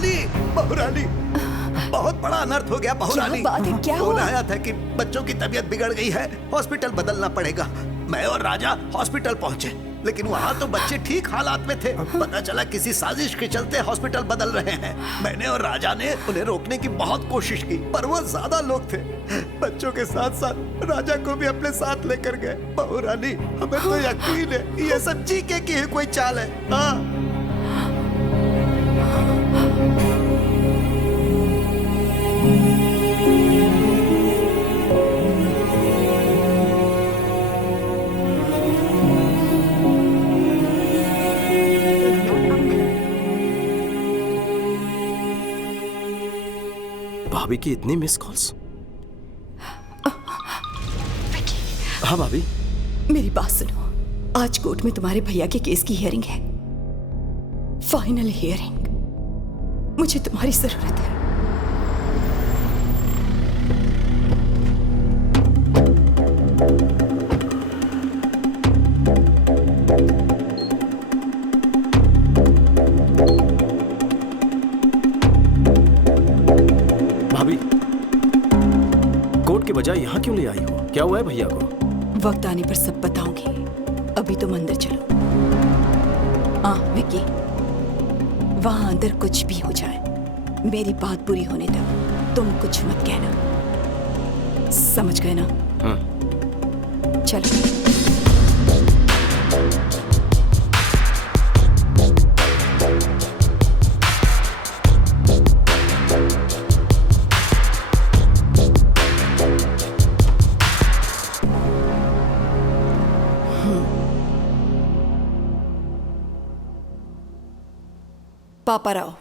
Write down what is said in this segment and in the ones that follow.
बहुरानी, बहुरानी, बहुत बड़ा अनर्थ हो गया बहुरानी। क्या बात है, क्या हुआ? आया था कि बच्चों की तबीयत बिगड़ गई है, हॉस्पिटल बदलना पड़ेगा। मैं और राजा हॉस्पिटल पहुंचे, लेकिन वहाँ तो बच्चे ठीक हालात में थे। पता चला किसी साजिश के चलते हॉस्पिटल बदल रहे हैं। मैंने और राजा ने उन्हें रोकने की बहुत कोशिश की, पर वो ज्यादा लोग थे। बच्चों के साथ साथ राजा को भी अपने साथ लेकर गए। बहुरानी, हमें तो यकीन है ये सब जीके की ही कोई चाल है। हाँ। भाभी की इतनी मिस कॉल्स। हाँ भाभी। मेरी बात सुनो, आज कोर्ट में तुम्हारे भैया के केस की हियरिंग है, फाइनल हियरिंग। मुझे तुम्हारी जरूरत है। भाभी, कोर्ट के बजाय यहाँ क्यों ले आई हो? क्या हुआ है भैया को? वक्त आने पर सब बताऊंगी, अभी तुम अंदर चलो। हाँ विक्की, वहां अंदर कुछ भी हो जाए, मेरी बात पूरी होने तक तुम कुछ मत कहना, समझ गए ना? चलो। पापा राव,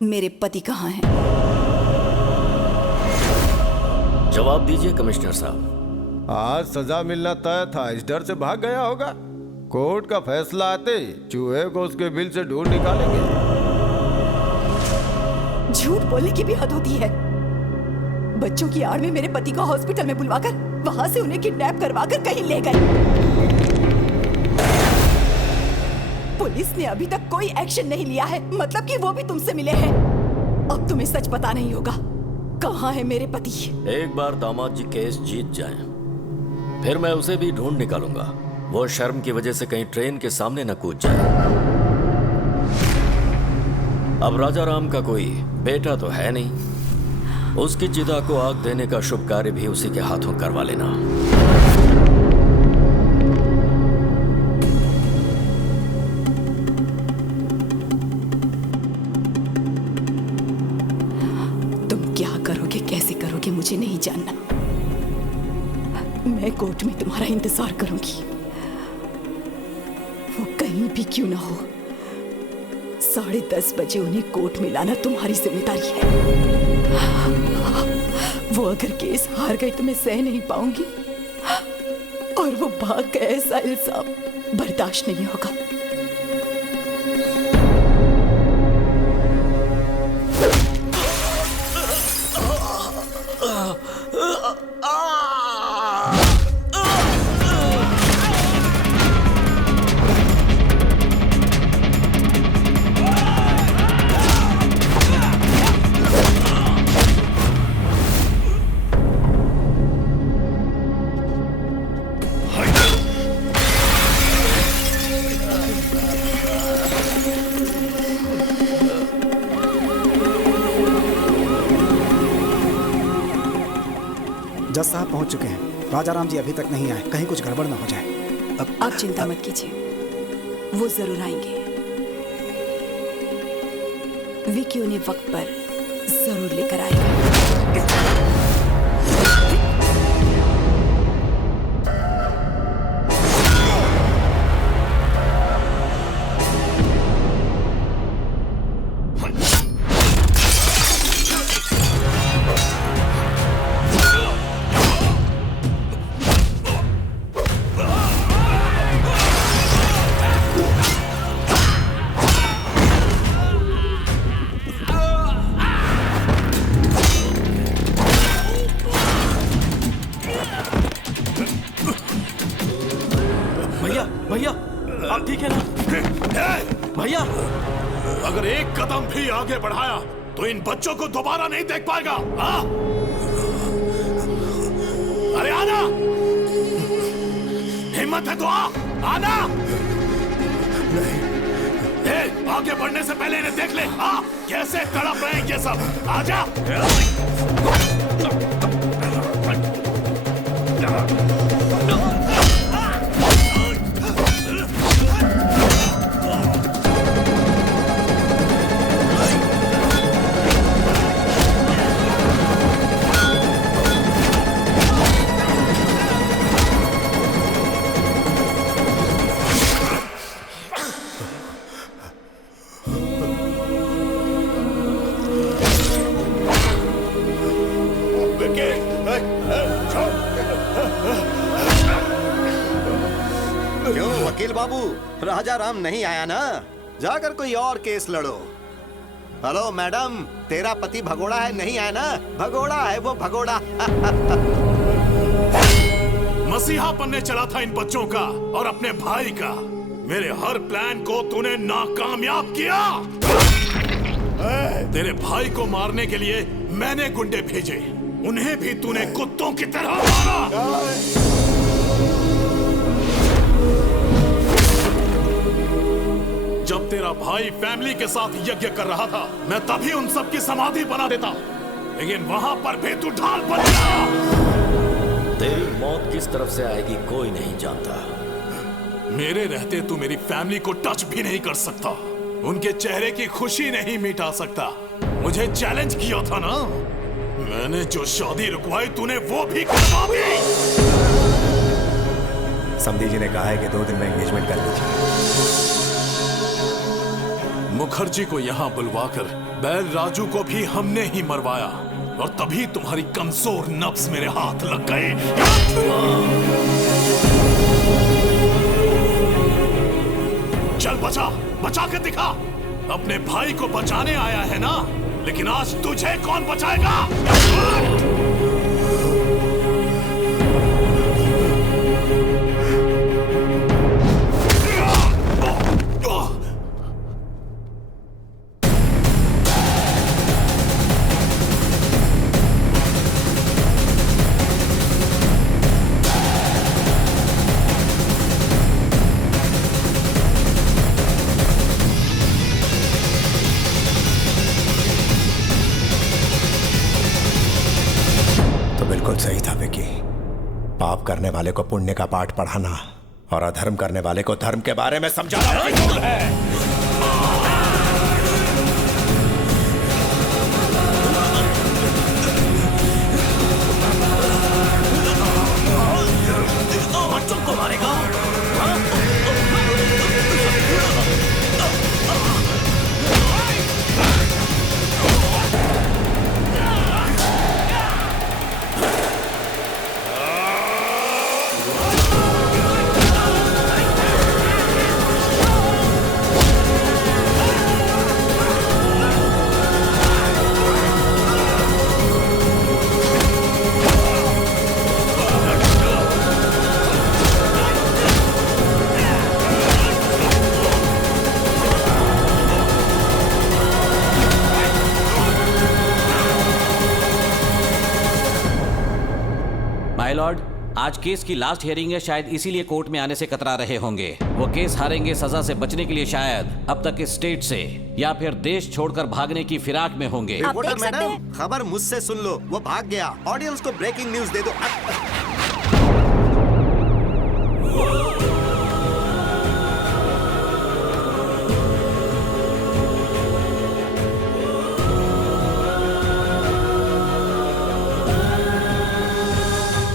मेरे पति कहाँ हैं? जवाब दीजिए कमिश्नर साहब। आज सजा मिलना तय था, इस डर से भाग गया होगा। कोर्ट का फैसला आते ही चूहे को उसके बिल से ढूंढ निकालेंगे। झूठ बोलने की भी हद होती है। बच्चों की आड़ में मेरे पति को हॉस्पिटल में बुलवाकर वहां से उन्हें किडनैप करवाकर कहीं ले गए। पुलिस ने अभी तक कोई एक्शन नहीं लिया है, मतलब कि वो भी तुमसे मिले हैं। अब तुम्हें सच पता नहीं होगा, कहाँ है मेरे पति? एक बार दामाद जी केस जीत जाएं, फिर मैं उसे भी ढूंढ निकालूंगा। वो शर्म की वजह से कहीं ट्रेन के सामने न कूद जाए। अब राजा राम का कोई बेटा तो है नहीं, उसकी चिता को आग देने का शुभ कार्य भी उसी के हाथों करवा लेना। कैसे करोगे मुझे नहीं जानना। मैं कोर्ट में तुम्हारा इंतजार करूंगी, वो कहीं भी क्यों ना हो। 10:30 बजे उन्हें कोर्ट में लाना तुम्हारी जिम्मेदारी है। वो अगर केस हार गए तो मैं सह नहीं पाऊंगी, और वो भाग गए ऐसा इल्जाम बर्दाश्त नहीं होगा। जज साहब पहुंच चुके हैं। राजा राम जी अभी तक नहीं आए, कहीं कुछ गड़बड़ ना हो जाए। आप चिंता मत कीजिए, वो जरूर आएंगे। विकी उन्हें वक्त पर जरूर लेकर आएगा। अगर एक कदम भी आगे बढ़ाया तो इन बच्चों को दोबारा नहीं देख पाएगा। हाँ? अरे आना, हिम्मत है तो आना। नहीं, आगे बढ़ने से पहले इन्हें देख ले। कैसे तड़प रहे हैं ये सब। आजा। क्यों वकील बाबू, राजा राम नहीं आया ना? जाकर कोई और केस लड़ो। हेलो मैडम, तेरा पति भगोड़ा है, नहीं आया ना? भगोड़ा है वो, भगोड़ा। मसीहा बनने चला था इन बच्चों का और अपने भाई का। मेरे हर प्लान को तूने नाकामयाब किया। तेरे भाई को मारने के लिए मैंने गुंडे भेजे, उन्हें भी तूने कुत्तों की तरह मारा। जब तेरा भाई फैमिली के साथ यज्ञ कर रहा था, मैं तभी उन सब की समाधि बना देता, लेकिन वहां पर भी तू ढाल बन गया। तेरी मौत किस तरफ से आएगी कोई नहीं जानता। मेरे रहते तू मेरी फैमिली को टच भी नहीं कर सकता, उनके चेहरे की खुशी नहीं मिटा सकता। मुझे चैलेंज किया था ना, मैंने जो शादी रुकवाई तूने वो भी करवा दी। समधी जी ने कहा है कि 2 दिन में एंगेजमेंट कर लीजिए। मुखर्जी को यहाँ बुलवाकर बैल राजू को भी हमने ही मरवाया, और तभी तुम्हारी कमजोर नब्ज मेरे हाथ लग गए। चल बचा, बचा के दिखा। अपने भाई को बचाने आया है ना, लेकिन आज तुझे कौन बचाएगा? सही था विकी। पाप करने वाले को पुण्य का पाठ पढ़ाना और अधर्म करने वाले को धर्म के बारे में समझाना मंजूर है। बच्चों को मारेगा? माय लॉर्ड, आज केस की लास्ट हियरिंग है, शायद इसीलिए कोर्ट में आने से कतरा रहे होंगे। वो केस हारेंगे सजा से बचने के लिए शायद अब तक इस स्टेट से या फिर देश छोड़कर भागने की फिराक में होंगे। रिपोर्टर मैडम, खबर मुझसे सुन लो, वो भाग गया। ऑडियंस को ब्रेकिंग न्यूज दे दो।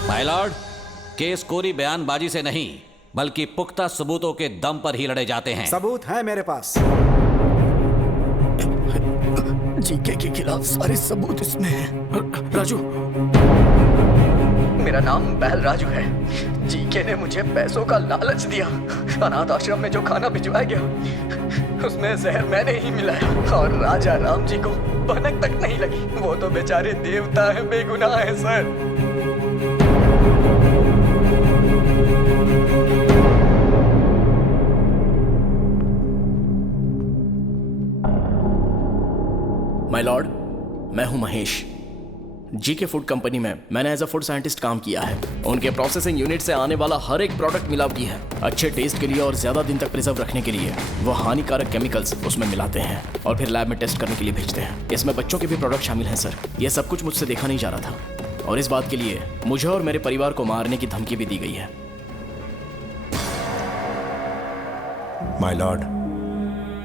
माय लॉर्ड, केस कोरी बयानबाजी से नहीं बल्कि पुख्ता सबूतों के दम पर ही लड़े जाते हैं। सबूत है मेरे पास। जीके के खिलाफ सारे सबूत इसमें हैं। राजू, मेरा नाम बैल राजू है। जीके ने मुझे पैसों का लालच दिया। अनाथ आश्रम में जो खाना भिजवाया गया उसमें जहर मैंने ही मिलाया, और राजा राम जी को भनक तक नहीं लगी। वो तो बेचारे देवता हैं, बेगुनाह है सर। माय लॉर्ड, मैं हूं महेश। जीके फूड कंपनी में मैंने एज अ फूड साइंटिस्ट काम किया है। उनके प्रोसेसिंग यूनिट से आने वाला हर एक प्रोडक्ट मिलावटी है। अच्छे टेस्ट के लिए और ज्यादा दिन तक प्रिजर्व रखने के लिए वो हानिकारक केमिकल्स उसमें मिलाते हैं और फिर लैब में टेस्ट करने के लिए भेजते हैं। इसमें बच्चों के भी प्रोडक्ट शामिल हैं सर। ये सब कुछ मुझसे देखा नहीं जा रहा था और इस बात के लिए मुझे और मेरे परिवार को मारने की धमकी भी दी गई है। माय लॉर्ड,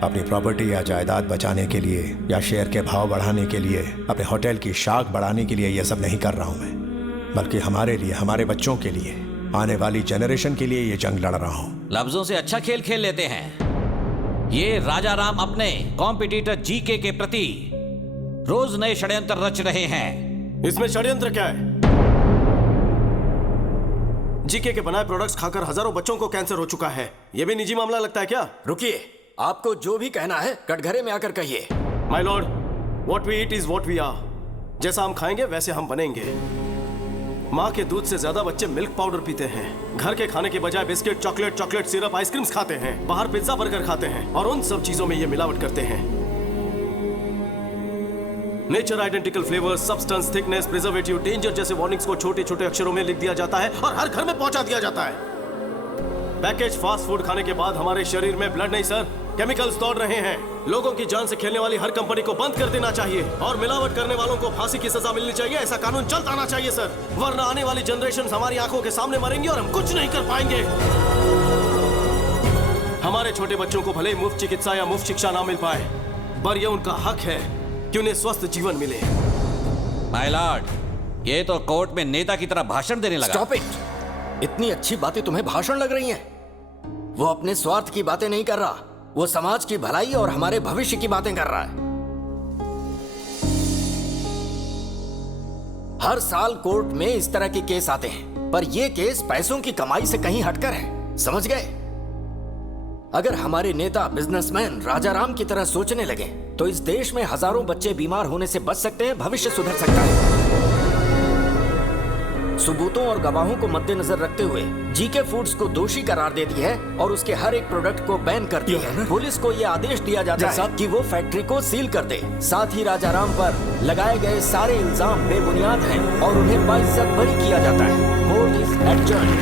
अपनी प्रॉपर्टी या जायदाद बचाने के लिए या शेयर के भाव बढ़ाने के लिए, अपने होटल की शाख बढ़ाने के लिए ये सब नहीं कर रहा हूं मैं, बल्कि हमारे लिए, हमारे बच्चों के लिए, आने वाली जनरेशन के लिए ये जंग लड़ रहा हूं। लफ्जों से अच्छा खेल खेल लेते हैं। ये राजा राम अपने कॉम्पिटिटर जीके के प्रति रोज नए षड्यंत्र रच रहे हैं। इसमें षड्यंत्र क्या है? जीके के बनाए प्रोडक्ट्स खाकर हजारों बच्चों को कैंसर हो चुका है। ये भी निजी मामला लगता है क्या? रुकिए, आपको जो भी कहना है कटघरे में आकर कहिए। My lord, what we eat is what we are. जैसा हम खाएंगे वैसे हम बनेंगे। माँ के दूध से ज्यादा बच्चे मिल्क पाउडर पीते हैं। घर के खाने के बजाय बिस्किट, चॉकलेट सिरप, आइसक्रीम्स खाते हैं। बाहर पिज्जा बर्गर खाते हैं और उन सब चीजों में ये मिलावट करते हैं। Nature identical flavour, substance, thickness, preservative, danger जैसे वार्निंग्स को छोटे छोटे अक्षरों में लिख दिया जाता है और हर घर में पहुंचा दिया जाता है। पैकेज फास्ट फूड खाने के बाद हमारे शरीर में ब्लड नहीं सर, केमिकल्स दौड़ रहे हैं। लोगों की जान से खेलने वाली हर कंपनी को बंद कर देना चाहिए और मिलावट करने वालों को फांसी की सजा मिलनी चाहिए। ऐसा कानून चलता आना चाहिए सर, वरना आने वाली जनरेशन हमारी आंखों के सामने मरेंगे और हम कुछ नहीं कर पाएंगे। हमारे छोटे बच्चों को भले ही मुफ्त चिकित्सा या मुफ्त शिक्षा ना मिल पाए, पर यह उनका हक है कि उन्हें स्वस्थ जीवन मिले। माय लॉर्ड, ये तो कोर्ट में नेता की तरह भाषण देने लगा। Stop it. इतनी अच्छी बातें तुम्हें भाषण लग रही हैं? वो अपने स्वार्थ की बातें नहीं कर रहा, वो समाज की भलाई और हमारे भविष्य की बातें कर रहा है। हर साल कोर्ट में इस तरह के केस आते हैं, पर ये केस पैसों की कमाई से कहीं हटकर है, समझ गए? अगर हमारे नेता बिजनेसमैन राजा राम की तरह सोचने लगे तो इस देश में हजारों बच्चे बीमार होने से बच सकते हैं, भविष्य सुधर सकता है। सबूतों और गवाहों को मद्देनजर रखते हुए जीके फूड्स को दोषी करार देती है और उसके हर एक प्रोडक्ट को बैन करती है। पुलिस को यह आदेश दिया जाता है कि वो फैक्ट्री को सील कर दे। साथ ही राजा राम पर लगाए गए सारे इल्जाम बेबुनियाद हैं और उन्हें बाइज्जत बरी किया जाता है। Court is adjourned.